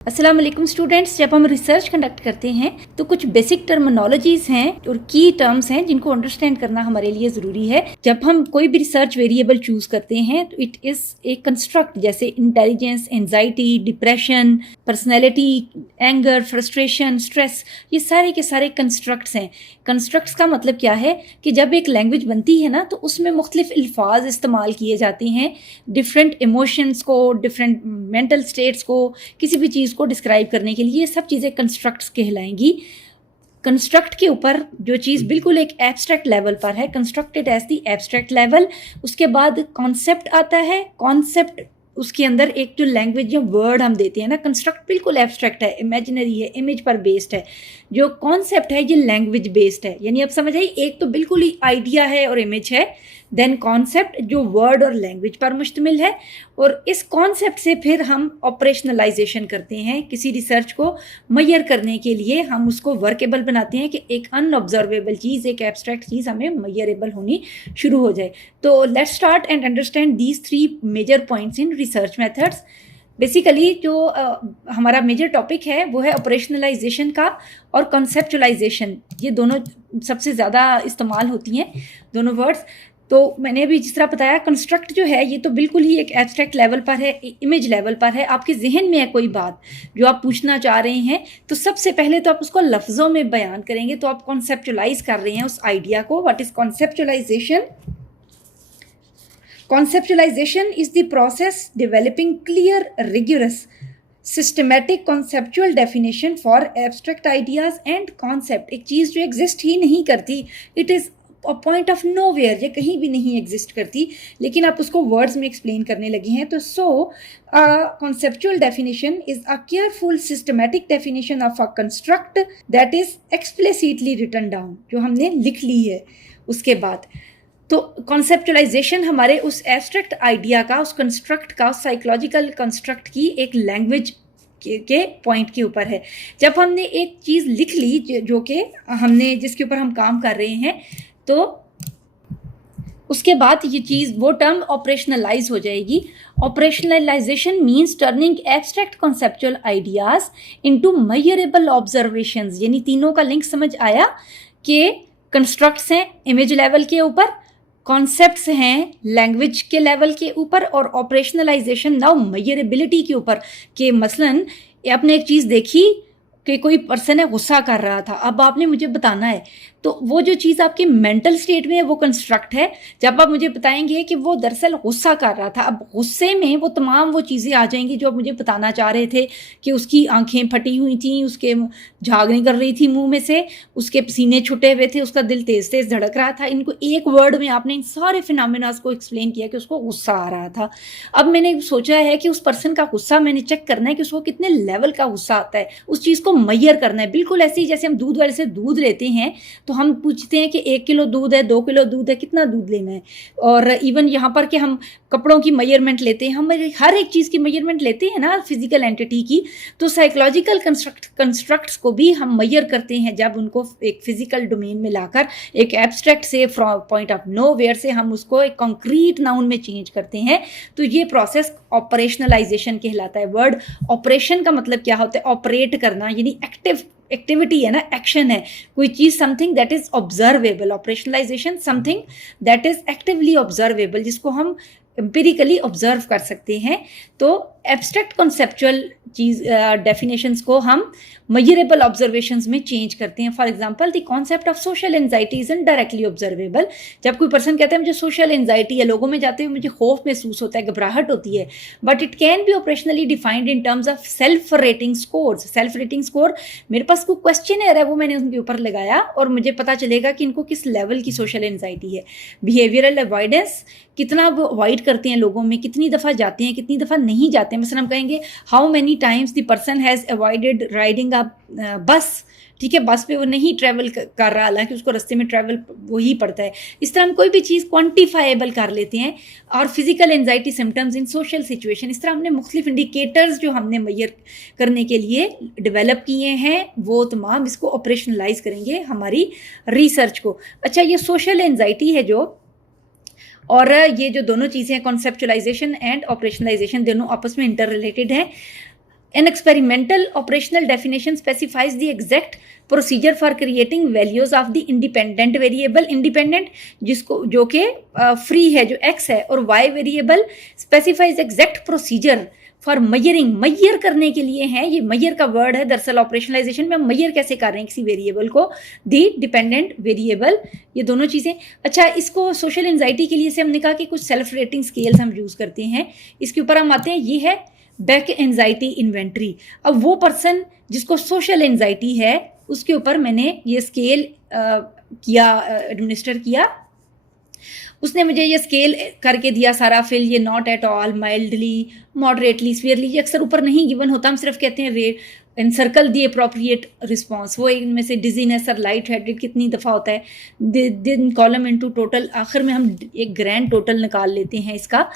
अस्सलाम वालेकुम स्टूडेंट्स। जब हम रिसर्च कंडक्ट करते हैं तो कुछ बेसिक टर्मिनोलॉजीज हैं और की टर्म्स हैं जिनको अंडरस्टैंड करना हमारे लिए ज़रूरी है। जब हम कोई भी रिसर्च वेरिएबल चूज करते हैं तो इट इज़ ए कंस्ट्रक्ट, जैसे intelligence, anxiety, depression, personality, anger, frustration, stress, ये सारे के सारे कंस्ट्रक्ट्स हैं। कंस्ट्रक्ट्स का मतलब क्या है कि जब एक लैंग्वेज बनती है ना तो उसमें मुख्तलिफ अल्फाज इस्तेमाल किए जाते हैं डिफरेंट इमोशंस को, डिफरेंट मेंटल स्टेट्स को, किसी भी चीज़ को डिस्क्राइब करने के लिए। ये सब चीज़ें कंस्ट्रक्ट्स कहलाएंगी। कंस्ट्रक्ट के ऊपर जो चीज़ बिल्कुल एक एब्स्ट्रैक्ट लेवल पर है, constructed as the abstract level. उसके बाद कॉन्सेप्ट आता है। कॉन्सेप्ट उसके अंदर एक जो लैंग्वेज या वर्ड हम देते हैं ना, कंस्ट्रक्ट बिल्कुल एब्स्ट्रैक्ट है, इमेजिनरी है, इमेज पर बेस्ड है। जो कॉन्सेप्ट है ये लैंग्वेज बेस्ड है। यानी अब समझ आई, एक तो बिल्कुल ही आइडिया है और इमेज है, देन कॉन्सेप्ट जो वर्ड और लैंग्वेज पर मुश्तमिल है, और इस कॉन्सेप्ट से फिर हम ऑपरेशनलाइजेशन करते हैं। किसी रिसर्च को मैयर करने के लिए हम उसको वर्केबल बनाते हैं कि एक अनऑब्जर्वेबल चीज़, एक एब्स्ट्रैक्ट चीज़ हमें मैयरेबल होनी शुरू हो जाए। तो let's start and understand these 3 major points in research methods. Basically जो हमारा मेजर टॉपिक है वो है ऑपरेशनलाइजेशन का और कॉन्सेप्चुलाइजेशन। ये दोनों सबसे ज़्यादा इस्तेमाल होती हैं, दोनों वर्ड्स। तो मैंने अभी जिस तरह बताया, कंस्ट्रक्ट जो है ये तो बिल्कुल ही एक एब्स्ट्रैक्ट लेवल पर है, इमेज लेवल पर है। आपके जहन में है कोई बात जो आप पूछना चाह रहे हैं, तो सबसे पहले तो आप उसको लफ्ज़ों में बयान करेंगे, तो आप कॉन्सेप्चुलाइज कर रहे हैं उस आइडिया को। What is conceptualisation? Conceptualization is the process developing clear, rigorous, systematic conceptual definition for abstract ideas and concept। एक चीज़ जो एग्जिस्ट ही नहीं करती, it is a point of nowhere, ये कहीं भी नहीं एग्जिस्ट करती, लेकिन आप उसको वर्ड्स में एक्सप्लेन करने लगे हैं। तो conceptual definition is a careful systematic definition of a construct that is explicitly written down, जो हमने लिख ली है उसके बाद। तो कॉन्सेप्चुलाइजेशन हमारे उस एब्स्ट्रैक्ट आइडिया का, उस कंस्ट्रक्ट का, उस साइकोलॉजिकल कंस्ट्रक्ट की एक लैंग्वेज के पॉइंट के ऊपर है। जब हमने एक चीज़ लिख ली जो कि हमने जिसके ऊपर हम काम कर रहे हैं, तो उसके बाद ये चीज़, वो टर्म ऑपरेशनलाइज हो जाएगी। Operationalisation means turning abstract conceptual ideas into measurable observations. यानी तीनों का लिंक समझ आया कि कंस्ट्रक्ट्स हैं इमेज लेवल के ऊपर, कॉन्सेप्ट्स हैं लैंग्वेज के लेवल के ऊपर, और ऑपरेशनलाइजेशन नाउ मेजरेबिलिटी के ऊपर। कि मसलन आपने एक चीज़ देखी कि कोई पर्सन है गुस्सा कर रहा था, अब आपने मुझे बताना है, तो वो जो चीज़ आपके मेंटल स्टेट में है वो कंस्ट्रक्ट है। जब आप मुझे बताएंगे कि वो दरअसल गुस्सा कर रहा था, अब गुस्से में वो तमाम वो चीज़ें आ जाएंगी जो आप मुझे बताना चाह रहे थे, कि उसकी आंखें फटी हुई थी, उसके झाग निकल रही थी मुंह में से, उसके पसीने छुटे हुए थे, उसका दिल तेज़ तेज़ धड़क रहा था। इनको एक वर्ड में आपने इन सारे फिनोमेना को एक्सप्लेन किया कि उसको गुस्सा आ रहा था। अब मैंने सोचा है कि उस पर्सन का गुस्सा मैंने चेक करना है कि उसको कितने लेवल का गुस्सा आता है, उस चीज़ को मैयर करना है। बिल्कुल ऐसे ही जैसे हम दूध वाले से दूध लेते हैं तो हम पूछते हैं कि 1 किलो दूध है, 2 किलो दूध है, कितना दूध लेना है। और इवन यहाँ पर कि हम कपड़ों की मेजरमेंट लेते हैं, हम हर एक चीज़ की मेजरमेंट लेते हैं ना, फिजिकल एंटिटी की। तो साइकोलॉजिकल कंस्ट्रक्ट्स को भी हम मेजर करते हैं जब उनको एक फिजिकल डोमेन में लाकर एक एब्स्ट्रैक्ट से, from point of nowhere से हम उसको एक कॉन्क्रीट नाउन में चेंज करते हैं। तो ये प्रोसेस ऑपरेशनलाइजेशन कहलाता है। वर्ड ऑपरेशन का मतलब क्या होता है? ऑपरेट करना, यानी एक्टिविटी है ना, एक्शन है कोई चीज़, something that is observable. Operationalization something that is actively observable, जिसको हम एम्पिरिकली ऑब्जर्व कर सकते हैं। तो एब्स्ट्रैक्ट कॉन्सेप्चुअल चीज़ डेफिनेशंस को हम मेजरेबल ऑब्जर्वेशंस में चेंज करते हैं। For example, the concept of social anxiety is directly observable. जब कोई पर्सन कहता है मुझे सोशल एंजाइटी है, लोगों में जाते हुए मुझे खौफ महसूस होता है, घबराहट होती है, but it can B operationally defined in terms of self rating scores. Self rating score, मेरे पास कोई क्वेश्चन है वो मैंने उनके ऊपर लगाया और मुझे पता चलेगा कि इनको किस लेवल की सोशल एंजाइटी है। बिहेवियरल अवॉइडेंस, कितना वो अवॉइड करते हैं लोगों में, कितनी दफ़ा जाते हैं, कितनी दफ़ा नहीं जाते हैं। मसलन हम कहेंगे how many times the person has avoided riding a बस। ठीक है, बस पे वो नहीं ट्रैवल कर रहा, हालांकि उसको रास्ते में ट्रैवल वही पड़ता है। इस तरह हम कोई भी चीज़ क्वान्टिफाइबल कर लेते हैं। और फिजिकल एंजाइटी सिम्टम्स इन सोशल सिचुएशन, इस तरह हमने मुख्तलिफ इंडिकेटर्स जो हमने मैयर करने के लिए डेवलप किए हैं, वो तमाम इसको ऑपरेशनलाइज करेंगे हमारी रिसर्च को। अच्छा, ये सोशल एंजाइटी है जो, और ये जो दोनों चीज़ें हैं, कॉन्सेप्चुलाइजेशन एंड ऑपरेशनलाइजेशन, दोनों आपस में इंटर रिलेटेड हैं। An experimental operational definition specifies the exact procedure for creating values of the independent variable. Independent जिसको जो कि free है, जो x है, और y variable specifies exact procedure for measuring. measure करने के लिए है, ये measure का word है दरअसल ऑपरेशनलाइजेशन में. हम measure कैसे कर रहे हैं किसी वेरिएबल को, the dependent variable, ये दोनों चीज़ें. अच्छा, इसको सोशल एंजाइटी के लिए से हमने कहा कि कुछ सेल्फ रेटिंग स्केल्स हम यूज़ करते हैं. इसके ऊपर हम आते हैं, ये है बैक एंजाइटी इन्वेंट्री. अब वो पर्सन जिसको सोशल एंजाइटी है उसके ऊपर मैंने ये स्केल किया, एडमिनिस्टर किया. उसने मुझे ये स्केल करके दिया सारा फिल, ये not at all, mildly, moderately, severely. ये अक्सर ऊपर नहीं गिवन होता, हम सिर्फ कहते हैं rate and circle the appropriate response. वो इनमें से डिजीनेस और लाइट हेडेड कितनी दफ़ा होता है, दिन कॉलम इनटू टोटल. आखिर में हम एक ग्रैंड टोटल निकाल लेते हैं इसका.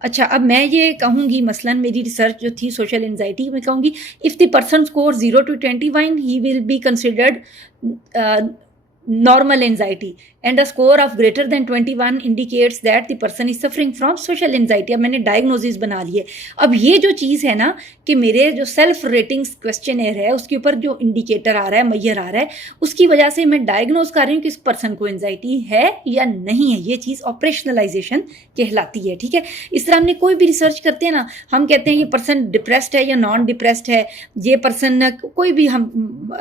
अच्छा, अब मैं ये कहूँगी, मसलन मेरी रिसर्च जो थी सोशल एंजाइटी में, कहूँगी if the person score 0 to 21 he will be considered normal anxiety and a score of greater than 21 indicates that the person is suffering from social anxiety. अब मैंने डायग्नोसिस बना ली है. अब ये जो चीज़ है ना कि मेरे जो सेल्फ रेटिंग्स क्वेश्चनर है उसके ऊपर जो इंडिकेटर आ रहा है, मैयर आ रहा है, उसकी वजह से मैं डायग्नोज कर रही हूँ कि इस पर्सन को एंजाइटी है या नहीं है. ये चीज़ ऑपरेशनलाइजेशन कहलाती है. ठीक है, इस तरह हमने कोई भी रिसर्च करते हैं ना, हम कहते हैं ये पर्सन डिप्रेस्ड है या नॉन डिप्रेस्ड है, ये पर्सन कोई भी हम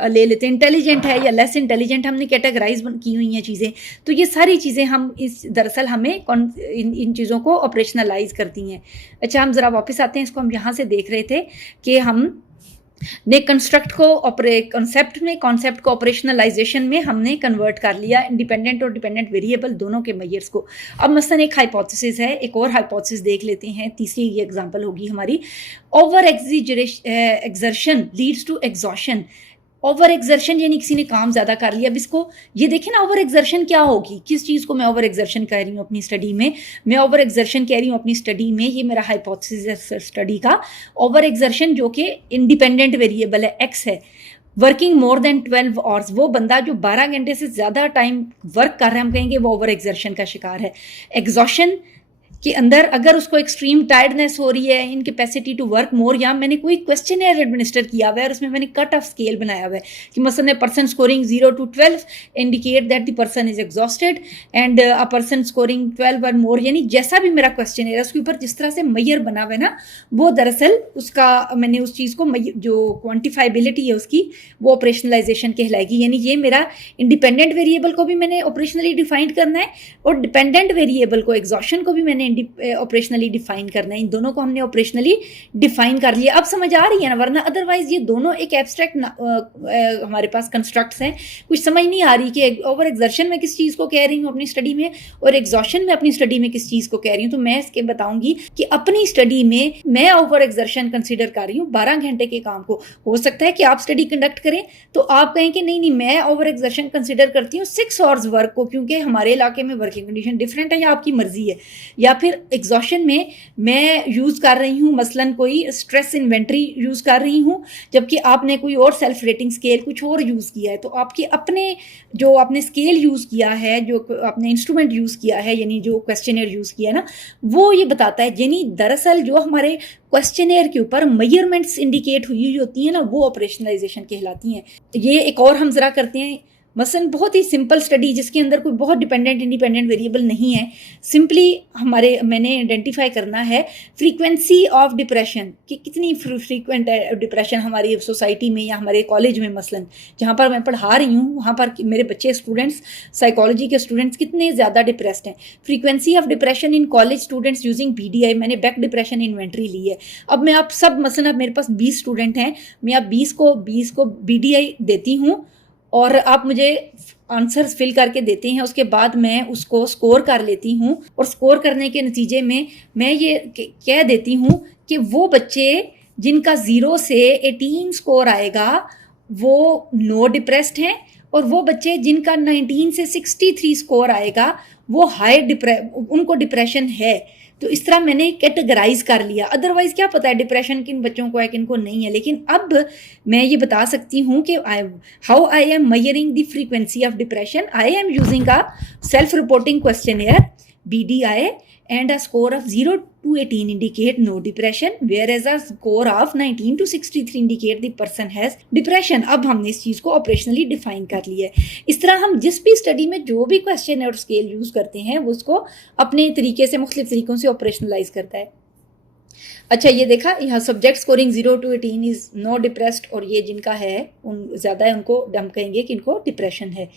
ले लेते हैं, इंटेलिजेंट है या लेस इंटेलिजेंट, हमने कैटेगराइज की हुई हैं चीज़ें. तो ये सारी चीज़ें हम इस दरअसल हमें इन चीज़ों को ऑपरेशनलाइज करती हैं. अच्छा, हम ज़रा वापस आते हैं. इसको हम यहाँ से देख रहे थे कि हम ने कंस्ट्रक्ट को कॉन्सेप्ट को ऑपरेशनलाइजेशन में हमने कन्वर्ट कर लिया, इंडिपेंडेंट और डिपेंडेंट वेरिएबल दोनों के मेजर्स को. अब मसलन एक हाइपोथेसिस है, एक और हाइपोथेसिस देख लेते हैं. तीसरी ये एग्जांपल होगी हमारी, over exertion leads to exhaustion. Over exertion यानी किसी ने काम ज़्यादा कर लिया. अब इसको ये देखें ना, ओवर एक्सर्शन क्या होगी, किस चीज़ को मैं ओवर एक्सर्शन कह रही हूँ अपनी स्टडी में. मैं ओवर एक्सर्शन कह रही हूँ अपनी स्टडी में, ये मेरा हाइपोथेसिस है स्टडी का. ओवर एक्सर्शन जो कि इंडिपेंडेंट वेरिएबल है, एक्स है, वर्किंग मोर देन 12 आवर्स. वो बंदा जो 12 घंटे से ज़्यादा टाइम वर्क कर रहा है, हम कहेंगे वो ओवर एक्सर्शन का शिकार है. एग्जॉशन के अंदर अगर उसको एक्सट्रीम टायर्डनेस हो रही है, इनकैपेसिटी टू वर्क मोर, या मैंने कोई क्वेश्चनर एडमिनिस्टर किया हुआ है और उसमें मैंने कट ऑफ स्केल बनाया हुआ है कि मसलन person scoring 0 to 12 indicate that the person is exhausted and a person scoring 12 और मोर, यानी जैसा भी मेरा क्वेश्चनर है उसके ऊपर जिस तरह से मैयर बना हुआ है ना, वो दरअसल उसका मैंने उस चीज़ को जो क्वान्टिफाइबिलिटी है उसकी, वो ऑपरेशनलाइजेशन कहलाएगी. यानी ये मेरा इंडिपेंडेंट वेरिएबल को भी मैंने ऑपरेशनली डिफाइन करना है और डिपेंडेंट वेरिएबल को, एग्जॉशन को भी मैंने ऑपरेशनली डिफाइन करना है. इन दोनों को हमने ऑपरेशनली डिफाइन कर लिया. अब समझ आ रही है ना, वरना अदरवाइज ये दोनों एक एब्स्ट्रैक्ट हमारे पास कंस्ट्रक्ट्स हैं. कुछ समझ नहीं आ रही कि ओवर एक्सर्शन में किस चीज़ को कह रही हूँ अपनी स्टडी में और एग्जॉशन में अपनी स्टडी में किस चीज़ को कह रही हूँ. तो मैं इसके बताऊंगी कि अपनी स्टडी में मैं ओवर एक्सर्शन कंसिडर कर रही हूँ 12 घंटे के काम को. हो सकता है कि आप स्टडी कंडक्ट करें तो आप कहें कि नहीं मैं ओवर एक्सर्शन कंसिडर करती हूँ 6 आवर्स वर्क को, क्योंकि हमारे इलाके में वर्किंग कंडीशन डिफरेंट है, या आपकी मर्जी है. या फिर एग्जॉशन में मैं यूज़ कर रही हूँ मसलन कोई स्ट्रेस इन्वेंट्री यूज़ कर रही हूँ, जबकि आपने कोई और सेल्फ रेटिंग स्केल कुछ और यूज़ किया है. तो आपके अपने जो आपने स्केल यूज़ किया है, जो आपने इंस्ट्रूमेंट यूज़ किया है, यानी जो क्वेश्चनर यूज़ किया है ना, वो ये बताता है. यानी दरअसल जो हमारे क्वेश्चनर के ऊपर मेजरमेंट्स इंडिकेट हुई होती हैं ना, वो ऑपरेशनलाइजेशन कहलाती हैं. ये एक और हम ज़रा करते हैं, मसलन बहुत ही सिंपल स्टडी जिसके अंदर कोई बहुत डिपेंडेंट इंडिपेंडेंट वेरिएबल नहीं है. सिंपली मैंने आइडेंटिफाई करना है फ्रीक्वेंसी ऑफ डिप्रेशन, कि कितनी फ्रीक्वेंट है डिप्रेशन हमारी सोसाइटी में या हमारे कॉलेज में. मसलन जहाँ पर मैं पढ़ा रही हूँ वहाँ पर मेरे बच्चे स्टूडेंट्स, साइकोलॉजी के स्टूडेंट्स कितने ज़्यादा डिप्रेस्ड हैं. Frequency of depression in college students using BDI, मैंने बैक डिप्रेशन इन्वेंट्री ली है. अब मैं आप सब मसलन, अब मेरे पास 20 स्टूडेंट हैं, मैं आप 20 को BDI देती हूँ और आप मुझे आंसर्स फिल करके देते हैं. उसके बाद मैं उसको स्कोर कर लेती हूँ और स्कोर करने के नतीजे में मैं ये कह देती हूँ कि वो बच्चे जिनका 0 से 18 स्कोर आएगा वो नो डिप्रेस्ड हैं, और वो बच्चे जिनका 19 से 63 स्कोर आएगा वो उनको डिप्रेशन है. तो इस तरह मैंने कैटेगराइज कर लिया. अदरवाइज क्या पता है डिप्रेशन किन बच्चों को है किन को नहीं है. लेकिन अब मैं ये बता सकती हूँ कि how I am measuring the frequency of depression. I am using a self reporting questionnaire BDI and a score of 0 to 18 indicate no depression, whereas a score of 19 to 63 indicate the person has depression. अब हमने इस चीज़ को operationally define कर लिया है। इस तरह हम जिस भी स्टडी में जो भी क्वेश्चन और स्केल यूज़ करते हैं वो उसको अपने तरीके से मुख्तलिफ तरीकों से ऑपरेशनलाइज करता है। अच्छा, ये देखा यहाँ subject scoring 0 to 18 is no depressed, और ये जिनका है उन ज़्यादा है उनको हम कहेंगे कि इनको डिप्रेशन है।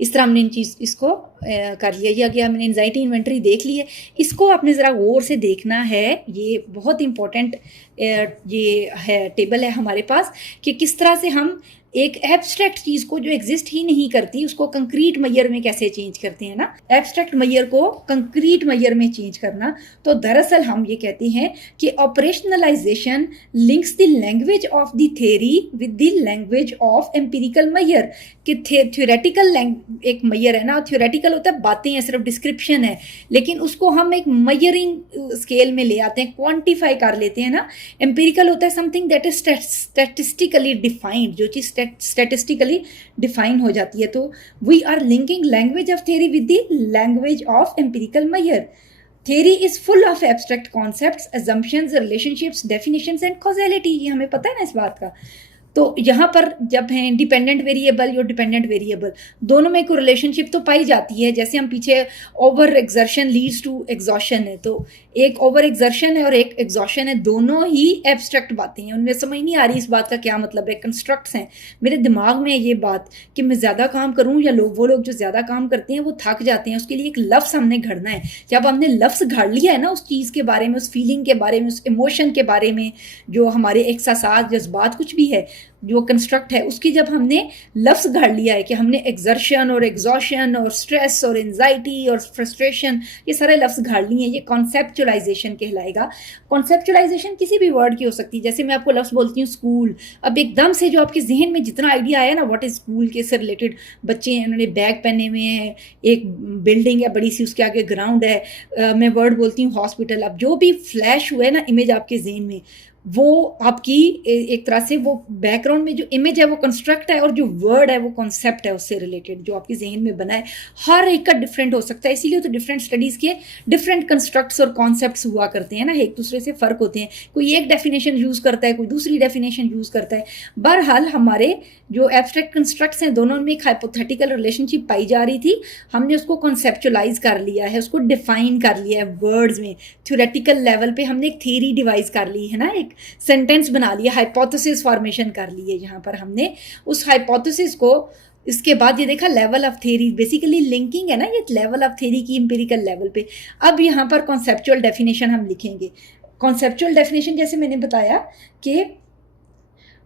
इस तरह हमने इसको कर लिया। ये गया, हमने एंजाइटी इन्वेंटरी देख ली है। इसको आपने ज़रा गौर से देखना है, ये बहुत इंपॉर्टेंट ये है टेबल है हमारे पास कि किस तरह से हम एक एब्स्ट्रैक्ट चीज़ को जो एग्जिस्ट ही नहीं करती उसको कंक्रीट मैयर में कैसे चेंज करते हैं ना, एब्स्ट्रैक्ट मैयर को कंक्रीट मैयर में चेंज करना। तो दरअसल हम ये कहते हैं कि operationalization links the language of the theory with the language of empirical mayor. कि थ्योरेटिकल एक मैयर है ना, थ्योरेटिकल होता है बातें हैं, सिर्फ डिस्क्रिप्शन है, लेकिन उसको हम एक मैयरिंग स्केल में ले आते हैं, क्वान्टिफाई कर लेते हैं ना। एम्पिरिकल होता है something that is statistically defined, जो चीज़ स्टैटिस्टिकली डिफाइन हो जाती है। तो we are linking language of theory with the language of empirical mayor. Theory is full of abstract concepts, assumptions, relationships, definitions and causality। ये हमें पता है ना इस बात का। तो यहाँ पर जब है इंडिपेंडेंट वेरिएबल या डिपेंडेंट वेरिएबल दोनों में कोई रिलेशनशिप तो पाई जाती है। जैसे हम पीछे over exertion leads to exhaustion है, तो एक ओवर एक्सर्शन है और एक एग्जॉशन है, दोनों ही एब्स्ट्रैक्ट बातें हैं, उनमें समझ नहीं आ रही इस बात का क्या मतलब है, कंस्ट्रक्ट्स हैं। मेरे दिमाग में ये बात कि मैं ज़्यादा काम करूँ या वो लोग जो ज़्यादा काम करते हैं वो थक जाते हैं, उसके लिए एक लफ्ज़ हमने घड़ना है। जब हमने लफ्ज़ घड़ लिया है ना उस चीज़ के बारे में, उस फीलिंग के बारे में, उस इमोशन के बारे में, जो हमारे एहसास जज्बात कुछ भी है जो कंस्ट्रक्ट है, उसकी जब हमने लफ्ज़ घड़ लिया है कि हमने एक्सर्शन और एग्जॉशन और स्ट्रेस और एंजाइटी और फ्रस्ट्रेशन, ये सारे लफ्ज़ घड़ लिए हैं, ये कॉन्सेप्चुलाइजेशन कहलाएगा। कॉन्सेप्चुलाइजेशन किसी भी वर्ड की हो सकती है। जैसे मैं आपको लफ्ज़ बोलती हूँ स्कूल, अब एकदम से जो आपके जहन में जितना आइडिया आया ना व्हाट इज़ स्कूल के से रिलेटेड, बच्चे हैं उन्होंने बैग पहने हुए हैं, एक बिल्डिंग है बड़ी सी, उसके आगे ग्राउंड है, मैं वर्ड बोलती हूँ हॉस्पिटल, अब जो भी फ्लैश हुआ है ना इमेज आपके जहन में, वो आपकी एक तरह से वो बैकग्राउंड में जो इमेज है वो कंस्ट्रक्ट है, और जो वर्ड है वो कॉन्सेप्ट है उससे रिलेटेड जो आपके जहन में बना है। हर एक का डिफरेंट हो सकता है, इसीलिए तो डिफरेंट स्टडीज़ के डिफरेंट कंस्ट्रक्ट्स और कॉन्सेप्ट्स हुआ करते हैं ना, एक दूसरे से फ़र्क होते हैं। कोई एक डेफिनेशन यूज़ करता है, कोई दूसरी डेफिनेशन यूज़ करता है। बहरहाल हमारे जो एब्स्ट्रैक्ट कंस्ट्रक्ट्स हैं दोनों में एक हाइपोथेटिकल रिलेशनशिप पाई जा रही थी, हमने उसको कॉन्सेप्चुलाइज कर लिया है, उसको डिफाइन कर लिया है वर्ड्स में। थ्योरेटिकल लेवल पे हमने एक थ्योरी डिवाइस कर ली है ना, एक सेंटेंस बना लिया, हाइपोथेसिस फॉर्मेशन कर ली है यहाँ पर हमने उस हाइपोथेसिस को। इसके बाद ये देखा level of theory, basically linking है ना ये लेवल ऑफ थ्योरी की एम्पिरिकल लेवल पे। अब यहाँ पर कॉन्सेप्चुअल डेफिनेशन हम लिखेंगे। कॉन्सेप्चुअल डेफिनेशन जैसे मैंने बताया कि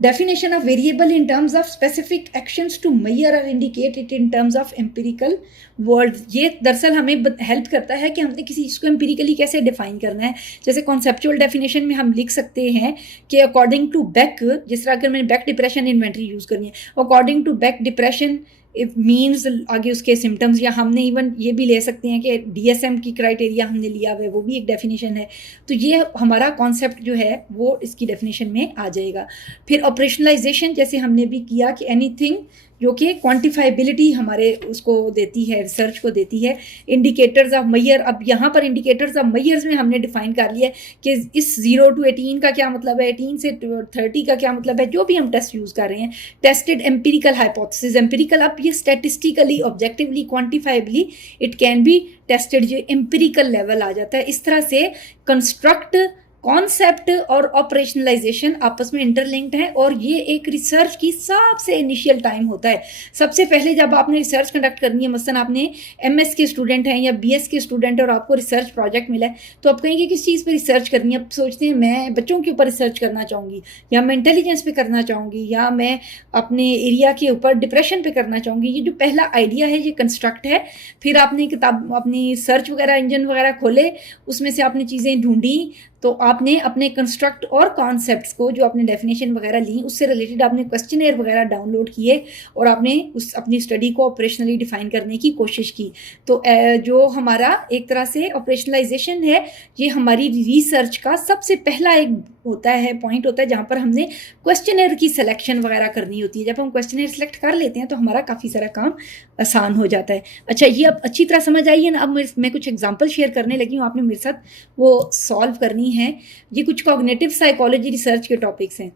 definition of variable in terms of specific actions to measure or indicate it in terms of empirical world। ये दरअसल हमें हेल्प करता है कि हमने किसी चीज़ को एम्पिरिकली कैसे डिफाइन करना है। जैसे कॉन्सेप्चुअल डेफिनेशन में हम लिख सकते हैं कि अकॉर्डिंग टू बेक, जिस तरह अगर मैंने बेक डिप्रेशन इन्वेंटरी यूज़ करनी है, according to Beck depression if means आगे उसके सिम्टम्स, या हमने इवन ये भी ले सकते हैं कि DSM की क्राइटेरिया हमने लिया हुआ है, वो भी एक डेफिनेशन है। तो ये हमारा कॉन्सेप्ट जो है वो इसकी डेफिनेशन में आ जाएगा। फिर ऑपरेशनलाइजेशन जैसे हमने भी किया कि एनीथिंग जो कि क्वांटिफाइबिलिटी हमारे उसको देती है, रिसर्च को देती है। इंडिकेटर्स ऑफ मैयर, अब यहाँ पर इंडिकेटर्स ऑफ मैयर्स में हमने डिफाइन कर लिया है कि इस 0 to 18 का क्या मतलब है, 18 से 30 का क्या मतलब है, जो भी हम टेस्ट यूज़ कर रहे हैं। टेस्टेड एम्पिरिकल हाइपोथेसिस, एम्पिरिकल अब ये statistically objectively quantifiably it can be tested, जो एम्पिरिकल लेवल आ जाता है। इस तरह से कंस्ट्रक्ट, कॉन्सेप्ट और ऑपरेशनलाइजेशन आपस में इंटरलिंक्ड है, और ये एक रिसर्च की सबसे इनिशियल टाइम होता है। सबसे पहले जब आपने रिसर्च कंडक्ट करनी है, मसलन आपने MS के स्टूडेंट हैं या BS के स्टूडेंट हैं और आपको रिसर्च प्रोजेक्ट मिला है, तो आप कहेंगे किस चीज़ पे रिसर्च करनी है। आप सोचते हैं मैं बच्चों के ऊपर रिसर्च करना चाहूँगी, या मैं इंटेलिजेंस पे करना चाहूँगी, या मैं अपने एरिया के ऊपर डिप्रेशन पे करना चाहूँगी। ये जो पहला आइडिया है ये कंस्ट्रक्ट है। फिर आपने किताब, अपनी सर्च वगैरह इंजन वगैरह खोले, उसमें से आपने चीज़ें ढूंढी, तो आपने अपने कंस्ट्रक्ट और कॉन्सेप्ट्स को जो आपने डेफिनेशन वगैरह ली उससे रिलेटेड आपने क्वेश्चनर वगैरह डाउनलोड किए और आपने उस अपनी स्टडी को ऑपरेशनली डिफाइन करने की कोशिश की। तो जो हमारा एक तरह से ऑपरेशनलाइजेशन है, ये हमारी रिसर्च का सबसे पहला एक होता है, पॉइंट होता है, जहाँ पर हमने क्वेश्चनर की सिलेक्शन वगैरह करनी होती है। जब हम क्वेश्चनर सेलेक्ट कर लेते हैं तो हमारा काफ़ी सारा काम आसान हो जाता है। अच्छा, ये अब अच्छी तरह समझ आई है ना। अब मैं कुछ एग्जांपल शेयर करने लगी हूँ, आपने मेरे साथ वो सॉल्व करनी है। ये कुछ कॉग्निटिव साइकोलॉजी रिसर्च के टॉपिक्स हैं।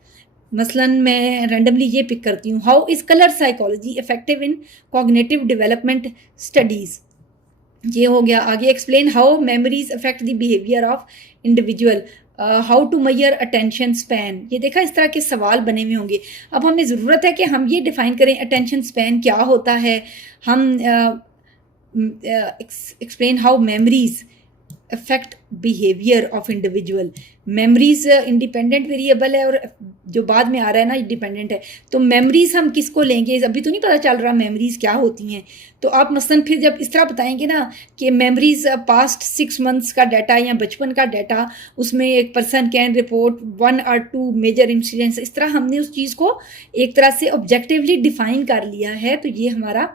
मसलन मैं रैंडमली ये पिक करती हूँ, how is colour psychology effective in cognitive development studies. ये हो गया। आगे explain how memories affect the behaviour of individual, how to measure attention span. ये देखा, इस तरह के सवाल बने हुए होंगे। अब हमें ज़रूरत है कि हम ये डिफ़ाइन करें अटेंशन स्पैन क्या होता है। हम explain how memories affect behaviour of individual. Memories independent variable है और जो बाद में आ रहा है ना डिपेंडेंट है। तो मेमोरीज हम किसको लेंगे, अभी तो नहीं पता चल रहा मेमोरीज क्या होती हैं। तो आप मसलन फिर जब इस तरह बताएंगे ना कि मेमोरीज पास्ट 6 मंथ्स का डाटा या बचपन का डाटा, उसमें एक person can report 1 or 2 major incidents, इस तरह हमने उस चीज़ को एक तरह से ऑब्जेक्टिवली डिफाइन कर लिया है। तो ये हमारा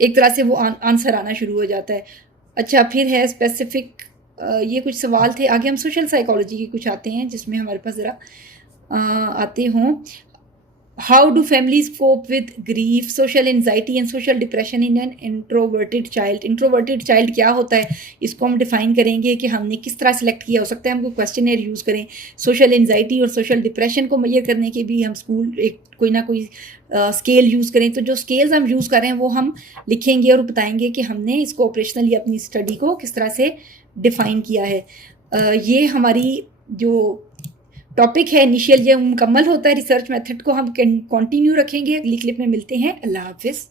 एक तरह से वो आंसर आना शुरू हो जाता है। अच्छा, फिर है स्पेसिफिक, ये कुछ सवाल थे। आगे हम सोशल साइकोलॉजी के कुछ आते हैं जिसमें हमारे पास ज़रा आते हों। How do families cope with grief, social anxiety and social depression in an introverted child. Introverted child क्या होता है, इसको हम डिफाइन करेंगे कि हमने किस तरह सेलेक्ट किया। हो सकता है हम कोई क्वेश्चनर यूज़ करें। सोशल एंजाइटी और सोशल डिप्रेशन को मेजर करने के भी हम स्कूल एक कोई ना कोई स्केल यूज़ करें। तो जो स्केल्स हम यूज़ करें वो हम लिखेंगे और बताएंगे कि हमने इसको ऑपरेशनली अपनी स्टडी को किस तरह से डिफ़ाइन किया है। ये हमारी जो टॉपिक है इनिशियल, ये मुकम्मल होता है। रिसर्च मेथड को हम कंटिन्यू रखेंगे। अगली क्लिप में मिलते हैं। अल्लाह हाफिज़।